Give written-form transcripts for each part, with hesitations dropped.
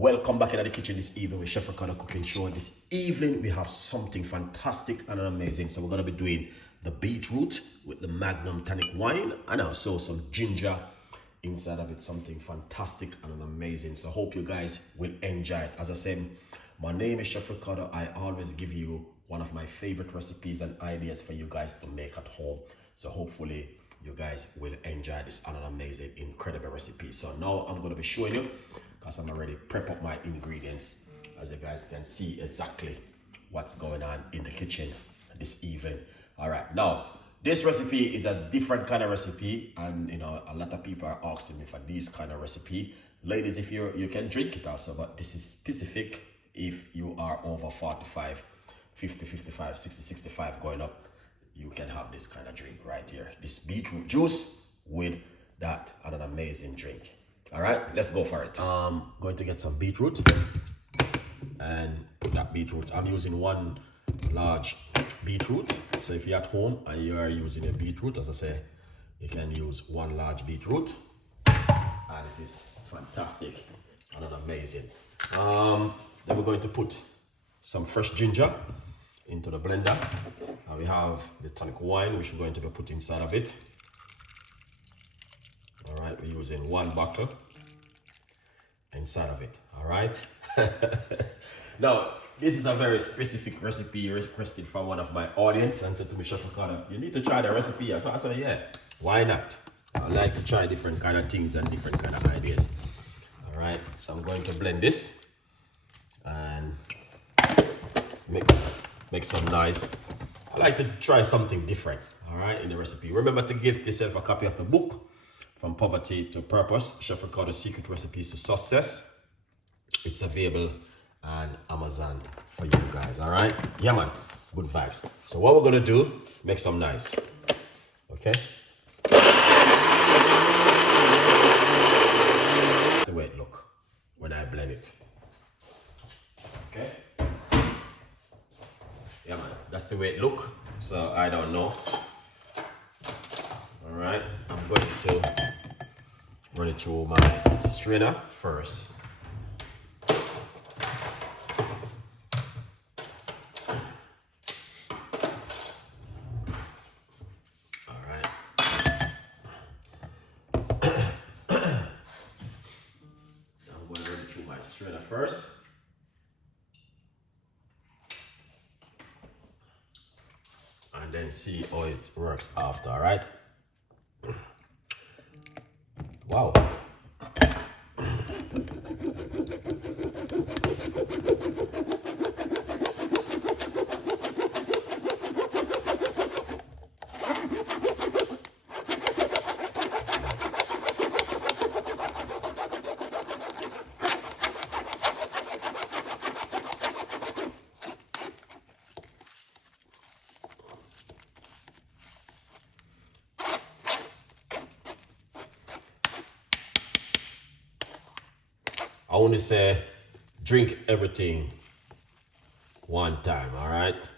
Welcome back into the kitchen this evening with Chef Ricardo Cooking Show. This evening we have something fantastic and amazing. So we're going to be doing the beetroot with the Magnum tonic wine and also some ginger inside of it. Something fantastic and amazing. So I hope you guys will enjoy it. As I said, my name is Chef Ricardo. I always give you one of my favorite recipes and ideas for you guys to make at home. So hopefully you guys will enjoy this and an amazing, incredible recipe. So now I'm going to be showing you, because I'm already prep up my ingredients, as you guys can see exactly what's going on in the kitchen this evening. All right, now this recipe is a different kind of recipe, and you know, a lot of people are asking me for this kind of recipe. Ladies, if you can drink it also, but this is specific if you are over 45, 50, 55, 60, 65 going up. You can have this kind of drink right here, this beetroot juice with that and an amazing drink. All right, let's go for it. I'm going to get some beetroot and put that beetroot. I'm using one large beetroot. So if you're at home and you are using a beetroot, as I say, you can use one large beetroot, and it is fantastic and an amazing. Then we're going to put some fresh ginger into the blender, and we have the tonic wine which we're going to be put inside of it. All right, we're using one bottle inside of it. All right. Now this is a very specific recipe requested from one of my audience, and said to me, Chef Ricardo, you need to try the recipe. So I said, yeah, why not? I like to try different kind of things and different kind of ideas. All right, so I'm going to blend this and let's make some nice. I like to try something different, all right, in the recipe. Remember to give yourself a copy of the book, From Poverty to Purpose, Chef Ricardo's Secret Recipes to Success. It's available on Amazon for you guys, all right? Yeah, man, good vibes. So what we're gonna do, make some nice, okay? That's the way it look when I blend it, okay? Yeah, man, that's the way it look. So I don't know. All right, I'm going to run it through my strainer first. All right. I'm going to run it through my strainer first. And then see how it works after, all right? Wow. I want to say, drink everything one time, all right?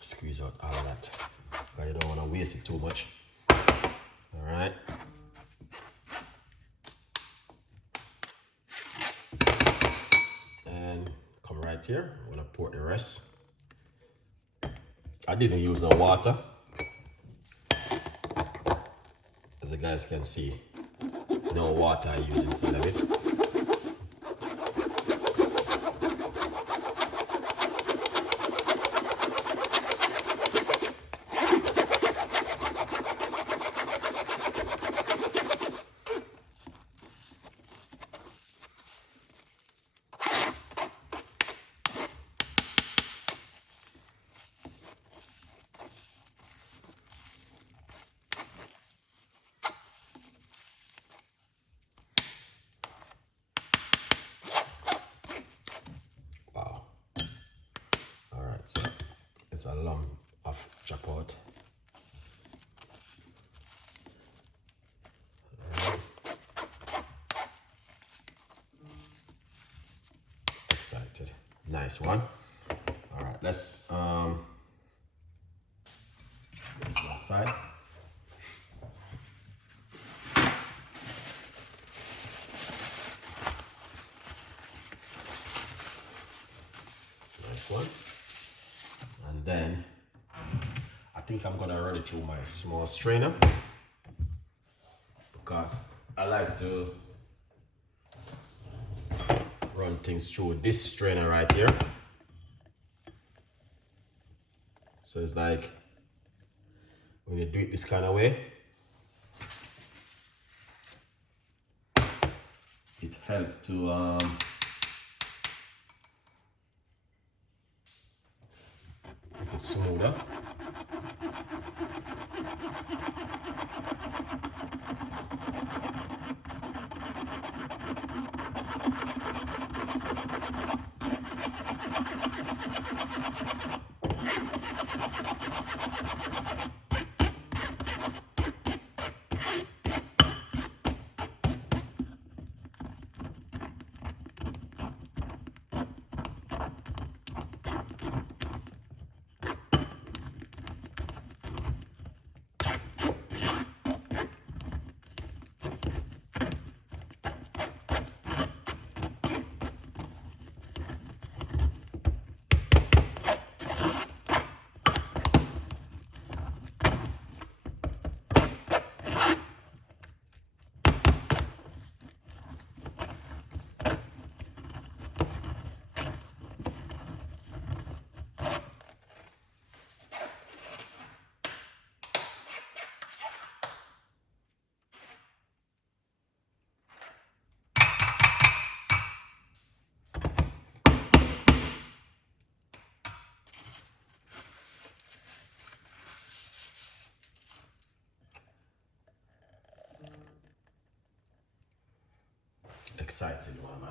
Squeeze out all of that, because you don't want to waste it too much, all right? Right here, I'm gonna pour the rest. I didn't use no water, as you guys can see. No water I use inside of it. So it's a lump of chapot. Excited. Nice one. All right, let's this one side. Nice one. And then I think I'm gonna run it through my small strainer because I like to run things through this strainer right here. So it's like when you do it this kind of way, it helps to make it smoother. Excited one, man.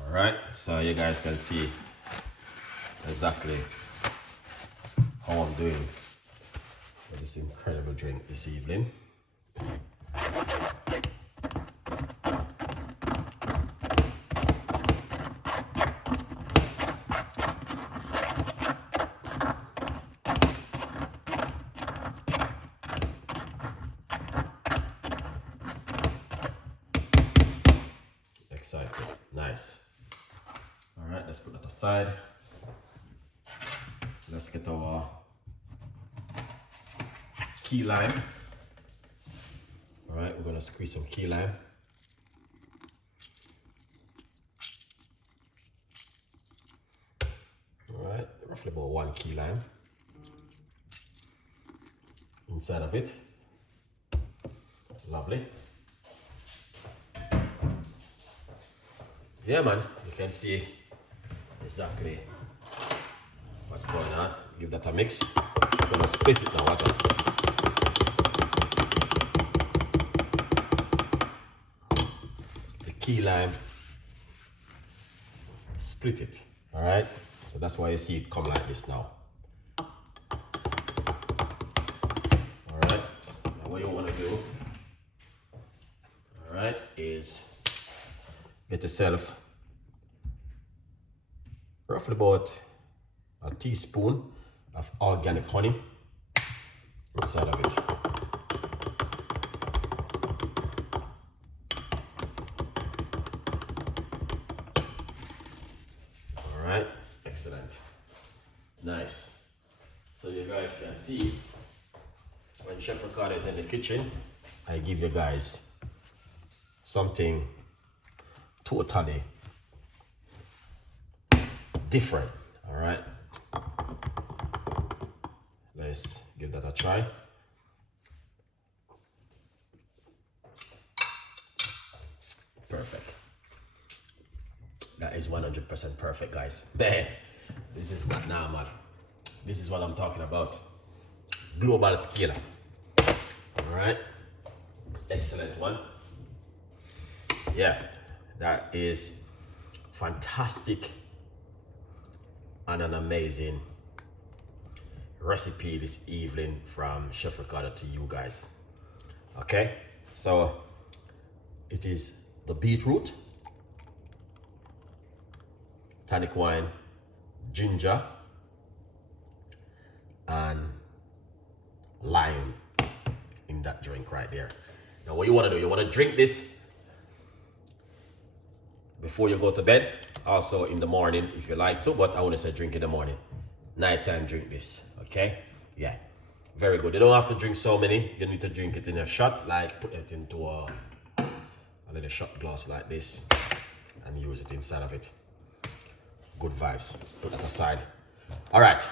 All right, so you guys can see exactly how I'm doing with this incredible drink this evening. Excited. Nice. All right, let's put that aside. Let's get our key lime. All right, we're gonna squeeze some key lime. All right, roughly about 1 key lime inside of it. Lovely. Yeah, man, you can see exactly what's going on. Give that a mix. I'm gonna split it now. Watch out. The key lime, split it. All right, so that's why you see it come like this now. All right, now what you want to do, all right, is get yourself roughly about a teaspoon of organic honey inside of it. All right, excellent, nice. So you guys can see when Chef Ricardo is in the kitchen, I give you guys something totally different. All right, let's give that a try. Perfect. That is 100% perfect, guys. Man, this is not normal. This is what I'm talking about. Global scale. All right, excellent one. Yeah, that is fantastic and an amazing recipe this evening from Chef Ricardo to you guys. Okay, so it is the beetroot, tonic wine, ginger, and lime in that drink right there. Now what you want to do, you want to drink this before you go to bed, also in the morning if you like to, but I want to say drink in the morning. Nighttime, drink this, okay? Yeah, very good. You don't have to drink so many. You need to drink it in a shot, like put it into a little shot glass like this and use it inside of it. Good vibes. Put that aside. All right.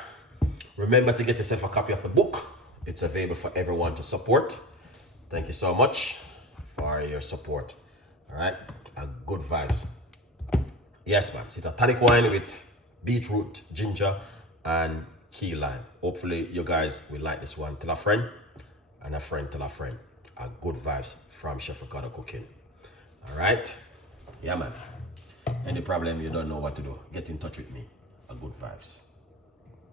Remember to get yourself a copy of the book. It's available for everyone to support. Thank you so much for your support. All right. Good vibes. Yes, man. It's a tonic wine with beetroot, ginger, and key lime. Hopefully, you guys will like this one. Tell a friend, and a friend tell a friend. Good vibes from Chef Ricardo Cooking. All right. Yeah, man. Any problem, you don't know what to do, get in touch with me. Good vibes.